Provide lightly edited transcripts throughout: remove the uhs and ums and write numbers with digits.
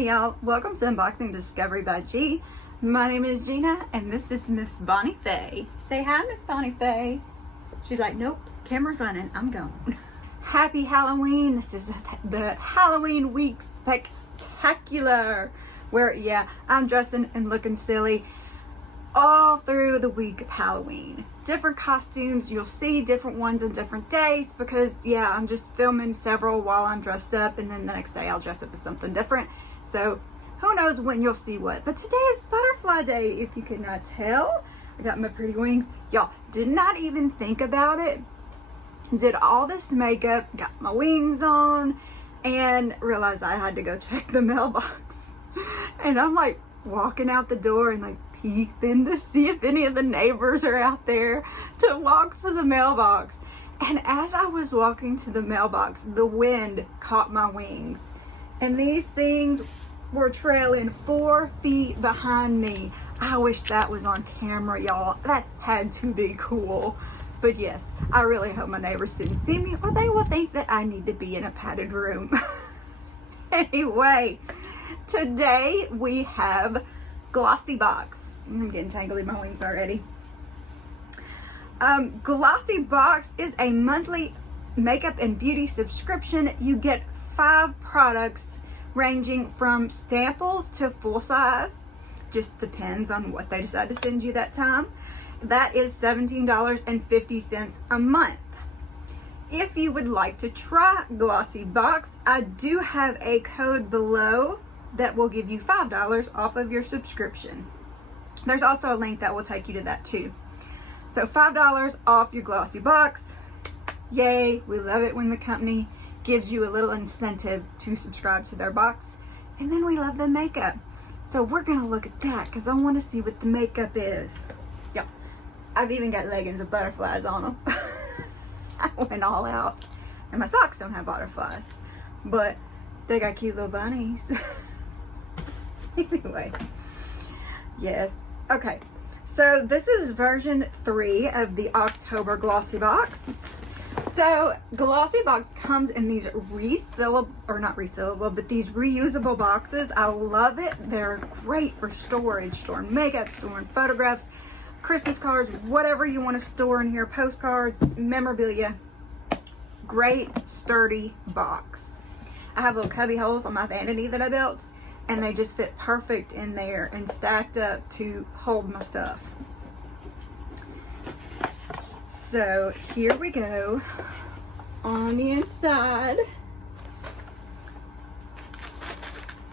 y'all, welcome to Unboxing Discovery by G. My name is Gina and this is Miss Bonnie Faye. Say hi, Miss Bonnie Faye. She's like, nope, camera's running, I'm gone. Happy Halloween. This is the Halloween week spectacular where, yeah, I'm dressing and looking silly all through the week of Halloween. Different costumes, you'll see different ones on different days because, yeah, I'm just filming several while I'm dressed up, and then the next day I'll dress up as something different. So who knows when you'll see what. But today is Butterfly Day, if you could not tell. I got my pretty wings. Y'all, did not even think about it. Did all this makeup, got my wings on, and realized I had to go check the mailbox. And I'm like walking out the door and like peeping to see if any of the neighbors are out there to walk to the mailbox. And as I was walking to the mailbox, the wind caught my wings. And these things were trailing 4 feet behind me. I wish that was on camera, y'all. That had to be cool. But yes, I really hope my neighbors didn't see me or they will think that I need to be in a padded room. Anyway, today we have Glossy Box. I'm getting tangled in my wings already. Glossy Box is a monthly makeup and beauty subscription. You get 5 products ranging from samples to full size. Just depends on what they decide to send you that time. That is $17.50 a month. If you would like to try Glossy Box, I do have a code below that will give you $5 off of your subscription. There's also a link that will take you to that too. So $5 off your Glossy Box. Yay, we love it when the company gives you a little incentive to subscribe to their box. And then we love the makeup. So we're gonna look at that because I want to see what the makeup is. Yep, I've even got leggings with butterflies on them. I went all out. And my socks don't have butterflies, but they got cute little bunnies. Anyway, yes. Okay, so this is version 3 of the October Glossy Box. So Glossy Box comes in these reusable, but these reusable boxes. I love it. They're great for storage, storing makeup, storing photographs, Christmas cards, whatever you want to store in here, postcards, memorabilia. Great sturdy box. I have little cubby holes on my vanity that I built, and they just fit perfect in there and stacked up to hold my stuff. So here we go. On the inside,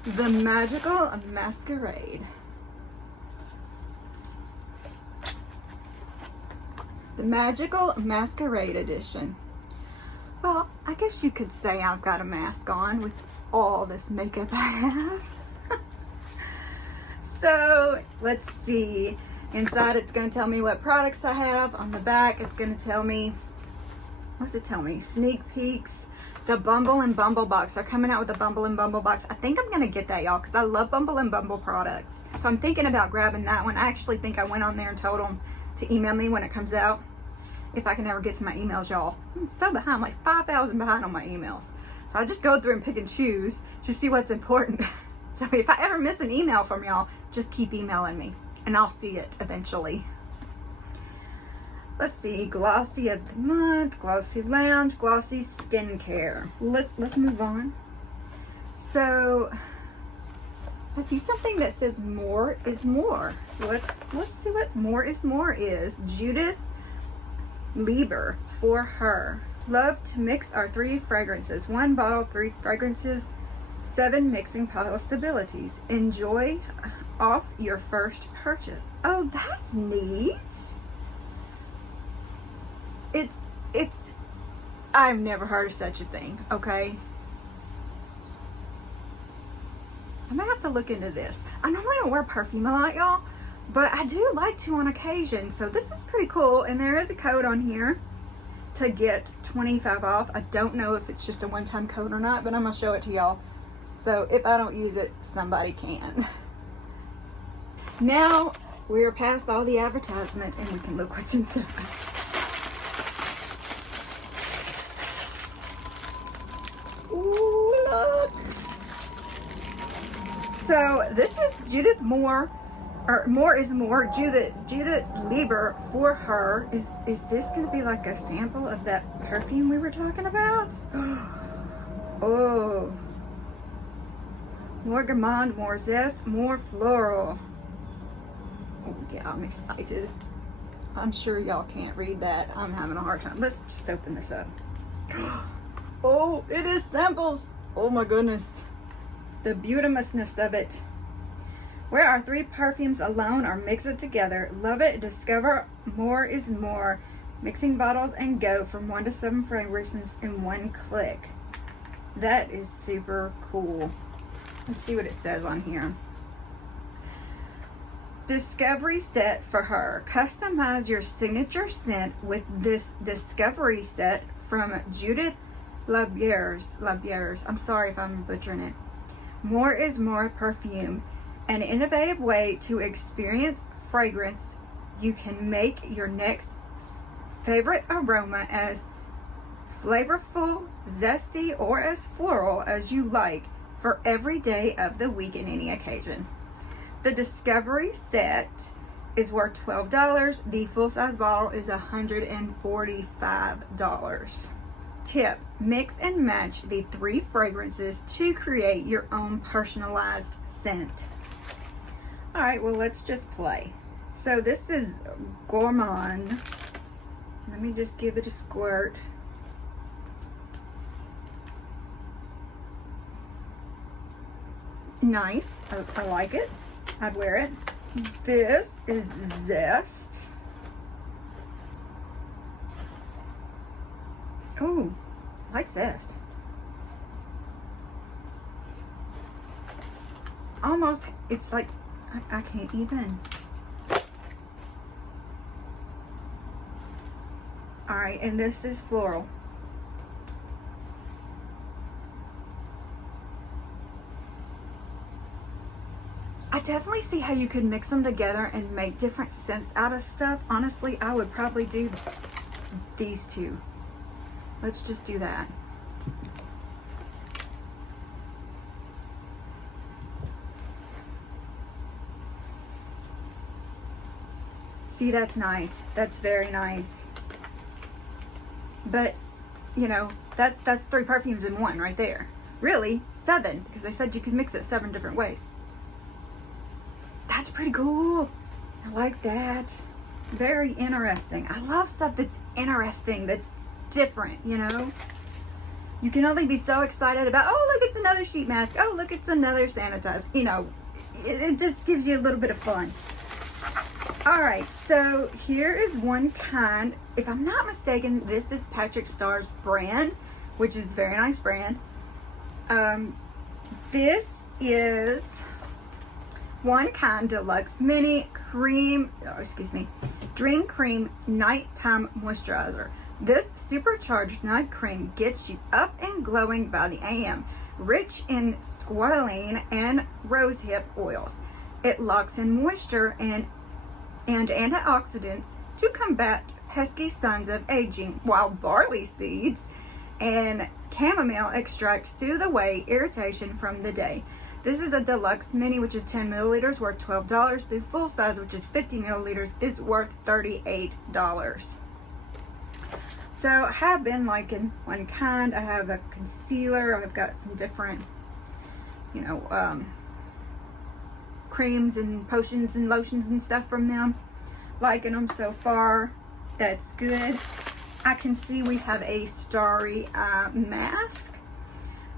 the magical Masquerade. The magical Masquerade edition. Well, I guess you could say I've got a mask on with all this makeup I have. So let's see. Inside it's going to tell me what products I have. On the back it's going to tell me, what's it tell me? Sneak peeks. The Bumble and Bumble box. They're coming out with the Bumble and Bumble box. I think I'm going to get that, y'all, because I love Bumble and Bumble products. So I'm thinking about grabbing that one. I actually think I went on there and told them to email me when it comes out. If I can ever get to my emails, y'all. I'm so behind, like 5,000 behind on my emails. So I just go through and pick and choose to see what's important. So if I ever miss an email from y'all, just keep emailing me and I'll see it eventually. Let's see, Glossy of the Month, Glossy Lounge, Glossy Skincare. Let's move on. So I see something that says more is more. Let's see what more is more is. Judith Leiber for her. Love to mix our 3 fragrances. 1 bottle, 3 fragrances, 7 mixing possibilities. Enjoy off your first purchase. Oh, that's neat. It's I've never heard of such a thing, okay? I might have to look into this. I normally don't wear perfume a lot, y'all, but I do like to on occasion. So this is pretty cool. And there is a code on here to get 25 off. I don't know if it's just a one-time code or not, but I'm gonna show it to y'all. So if I don't use it, somebody can. Now we're past all the advertisement and we can look what's inside. Ooh, look. So this is Judith More, or More is More, Judith Leiber for her. Is this gonna be like a sample of that perfume we were talking about? Oh, more gourmand, more zest, more floral. Oh yeah, I'm excited. I'm sure y'all can't read that. I'm having a hard time. Let's just open this up. Oh, it is samples. Oh my goodness. The beautimousness of it. Where our 3 perfumes alone or mix it together. Love it, discover more is more. Mixing bottles and go from 1 to 7 fragrances in 1 click. That is super cool. Let's see what it says on here. Discovery set for her. Customize your signature scent with this discovery set from Judith Leiber's. I'm sorry if I'm butchering it. More is More perfume. An innovative way to experience fragrance. You can make your next favorite aroma as flavorful, zesty, or as floral as you like for every day of the week and any occasion. The Discovery set is worth $12. The full-size bottle is $145. Tip: mix and match the 3 fragrances to create your own personalized scent. All right, well, let's just play. So this is Gourmand. Let me just give it a squirt. Nice. I like it. I'd wear it. This is Zest. Oh, I like Zest. Almost, it's like, I can't even. All right, and this is Floral. I definitely see how you could mix them together and make different scents out of stuff. Honestly, I would probably do these 2. Let's just do that. See, that's nice. That's very nice. But, you know, that's 3 perfumes in 1 right there. Really, 7, because I said you could mix it 7 different ways. That's pretty cool. I like that. Very interesting. I love stuff that's interesting, that's different, you know? You can only be so excited about, oh, look, it's another sheet mask. Oh, look, it's another sanitizer. You know, it just gives you a little bit of fun. All right, so here is OneKind. If I'm not mistaken, this is Patrick Starr's brand, which is a very nice brand. This is OneKind Deluxe Mini Cream, Dream Cream Nighttime Moisturizer. This supercharged night cream gets you up and glowing by the AM. Rich in squalene and rosehip oils. It locks in moisture and antioxidants to combat pesky signs of aging, while barley seeds and chamomile extract soothe away irritation from the day. This is a deluxe mini, which is 10 milliliters, worth $12. The full size, which is 50 milliliters, is worth $38. So I have been liking OneKind. I have a concealer. I've got some different, you know, creams and potions and lotions and stuff from them. Liking them so far. That's good. I can see we have a Starry mask.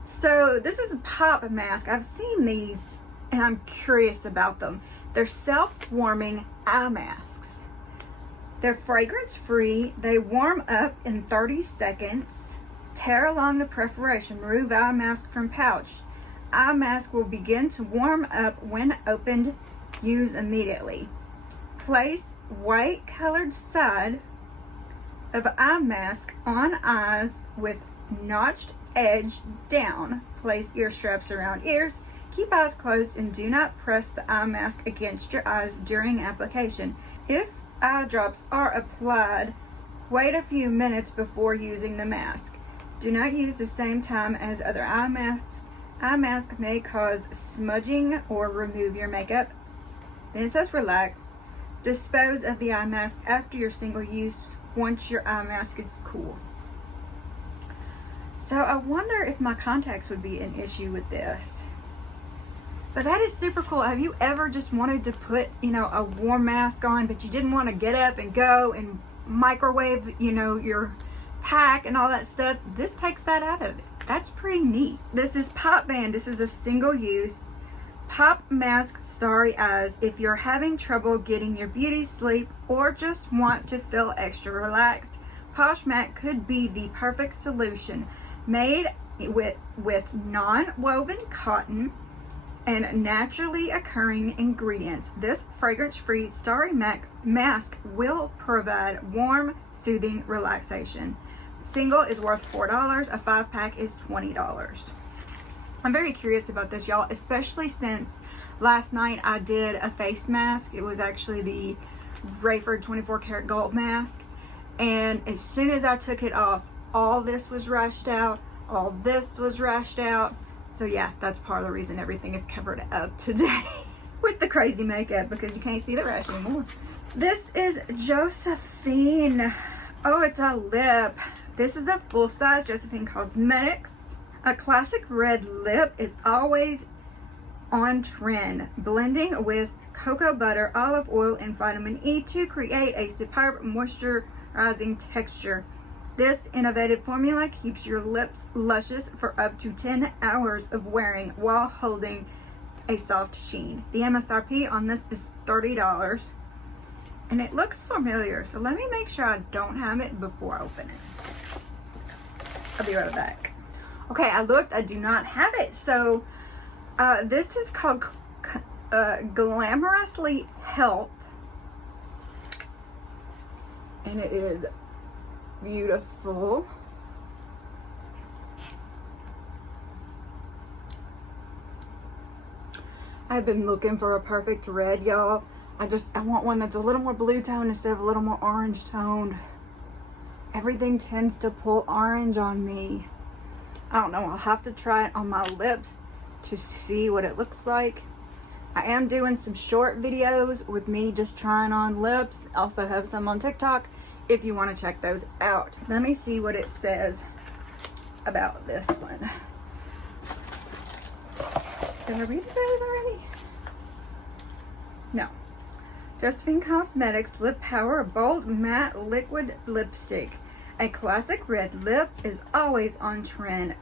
So this is a pop mask. I've seen these and I'm curious about them. They're self-warming eye masks. They're fragrance free. They warm up in 30 seconds. Tear along the perforation. Remove eye mask from pouch. Eye mask will begin to warm up when opened. Use immediately. Place white colored side of eye mask on eyes with notched edge down. Place ear straps around ears. Keep eyes closed and do not press the eye mask against your eyes during application. If eye drops are applied, wait a few minutes before using the mask. Do not use the same time as other eye masks. eye mask may cause smudging or remove your makeup. Then it says relax. Dispose of the eye mask after your single use once your eye mask is cool. So I wonder if my contacts would be an issue with this. But that is super cool. Have you ever just wanted to put, you know, a warm mask on, but you didn't want to get up and go and microwave, you know, your pack and all that stuff? This takes that out of it. That's pretty neat. This is Popband. This is a single use Pop Mask Starry Eyes. If you're having trouble getting your beauty sleep or just want to feel extra relaxed, Posh Matte could be the perfect solution. Made with non-woven cotton and naturally occurring ingredients, this fragrance-free Starry mask will provide warm, soothing relaxation. Single is worth $4. A 5-pack is $20. I'm very curious about this, y'all, especially since last night I did a face mask. It was actually the Rayford 24 karat gold mask. And as soon as I took it off, all this was rashed out. All this was rashed out. So yeah, that's part of the reason everything is covered up today with the crazy makeup, because you can't see the rash anymore. This is Josephine. Oh, it's a lip. This is a full-size Josephine Cosmetics. A classic red lip is always on trend, blending with cocoa butter, olive oil, and vitamin E to create a superb moisturizing texture. This innovative formula keeps your lips luscious for up to 10 hours of wearing while holding a soft sheen. The MSRP on this is $30, and it looks familiar, so let me make sure I don't have it before I open it. I'll be right back. Okay, I looked, I do not have it. So this is called Glamorously Health, and it is beautiful. I've been looking for a perfect red, y'all. I want one that's a little more blue toned instead of a little more orange toned. Everything tends to pull orange on me. I don't know, I'll have to try it on my lips to see what it looks like. I am doing some short videos with me just trying on lips. Also have some on TikTok if you want to check those out. Let me see what it says about this one. Did I read it already? No. Josephine Cosmetics Lip Power Bold Matte Liquid Lipstick. A classic red lip is always on trend.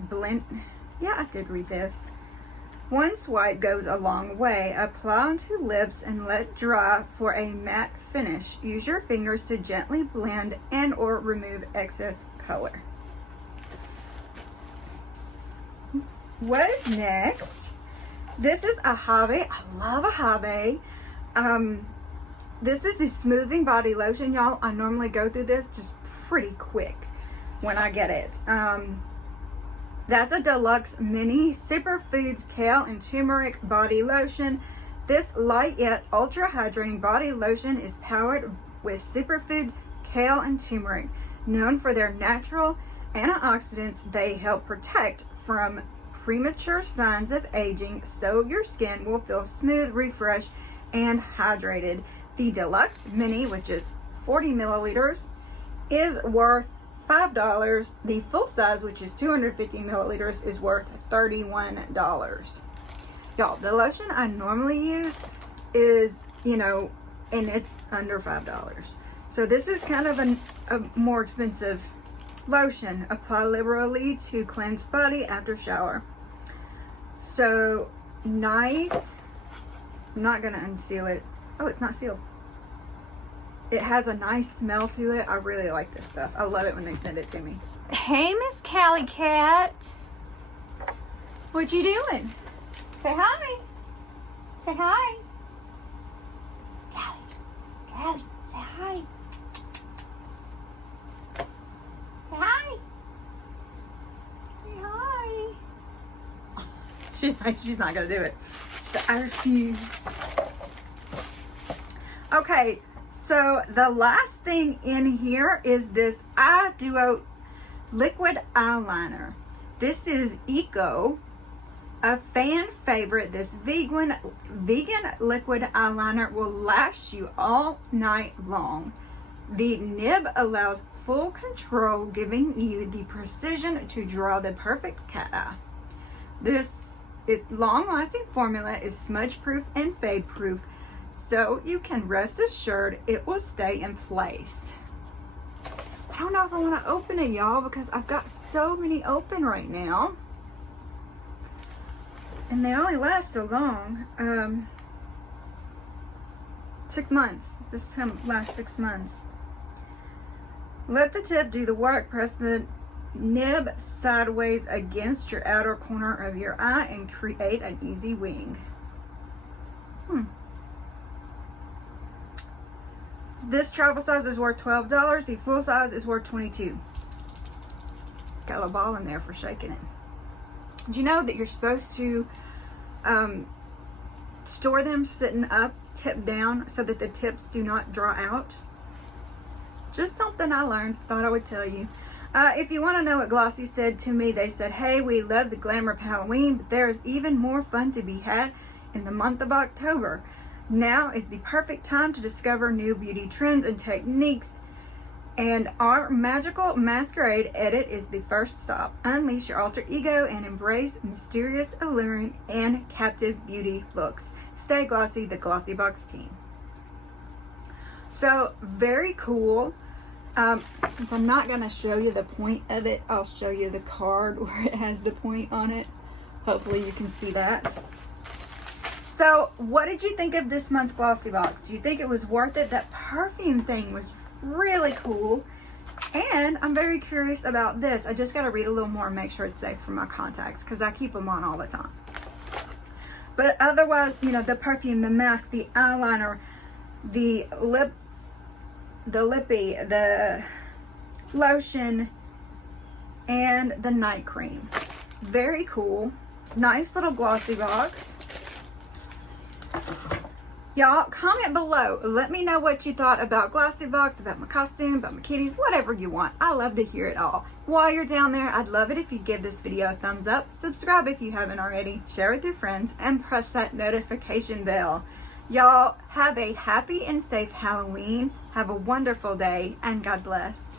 Yeah, I did read this. One swipe goes a long way. Apply onto lips and let dry for a matte finish. Use your fingers to gently blend and or remove excess color. What is next? This is Ahava. I love Ahava. This is the smoothing body lotion, y'all. I normally go through this just pretty quick when I get it. That's a deluxe mini Superfoods Kale and Tumeric body lotion. This light yet ultra hydrating body lotion is powered with Superfood Kale and Tumeric. Known for their natural antioxidants, they help protect from premature signs of aging, so your skin will feel smooth, refreshed, and hydrated. The deluxe mini, which is 40 milliliters, is worth $5. The full size, which is 250 milliliters, is worth $31. Y'all, the lotion I normally use is, you know, and it's under $5. So this is kind of a more expensive lotion. Apply liberally to cleanse body after shower. So nice. I'm not gonna unseal it. Oh, it's not sealed. It has a nice smell to it. I really like this stuff. I love it when they send it to me. Hey, Miss Callie Cat. What you doing? Say hi. Say hi. Callie. Callie, say hi. Say hi. Say hi. She's not gonna do it. So I refuse. Okay. So the last thing in here is this Eye Duo liquid eyeliner. This is Eyeko, A fan favorite, this vegan liquid eyeliner will last you all night long. The nib allows full control, giving you the precision to draw the perfect cat eye. Its long-lasting formula is smudge-proof and fade-proof, so you can rest assured it will stay in place. I don't know if I want to open it, y'all, because I've got so many open right now. And they only last so long. 6 months. This lasts 6 months. Let the tip do the work. Press the nib sideways against your outer corner of your eye and create an easy wing. This travel size is worth $12. The full size is worth $22. It's got a ball in there for shaking it. Do you know that you're supposed to store them sitting up, tip down, so that the tips do not draw out? Just something I learned, thought I would tell you. If you want to know what Glossy said to me, they said, hey, we love the glamour of Halloween, but there is even more fun to be had in the month of October. Now is the perfect time to discover new beauty trends and techniques, and our magical Masquerade edit is the first stop. Unleash your alter ego and embrace mysterious, alluring, and captive beauty looks. Stay glossy, the Glossy Box team. So, very cool. Since I'm not going to show you the point of it, I'll show you the card where it has the point on it. Hopefully you can see that. So, what did you think of this month's Glossy Box? Do you think it was worth it? That perfume thing was really cool. And I'm very curious about this. I just got to read a little more and make sure it's safe for my contacts, because I keep them on all the time. But otherwise, you know, the perfume, the mask, the eyeliner, the lippy, the lotion, and the night cream. Very cool. Nice little Glossy Box. Y'all, comment below. Let me know what you thought about Glossy Box, about my costume, about my kitties, whatever you want. I love to hear it all. While you're down there, I'd love it if you give this video a thumbs up, subscribe if you haven't already, share with your friends, and press that notification bell. Y'all, have a happy and safe Halloween. Have a wonderful day, and God bless.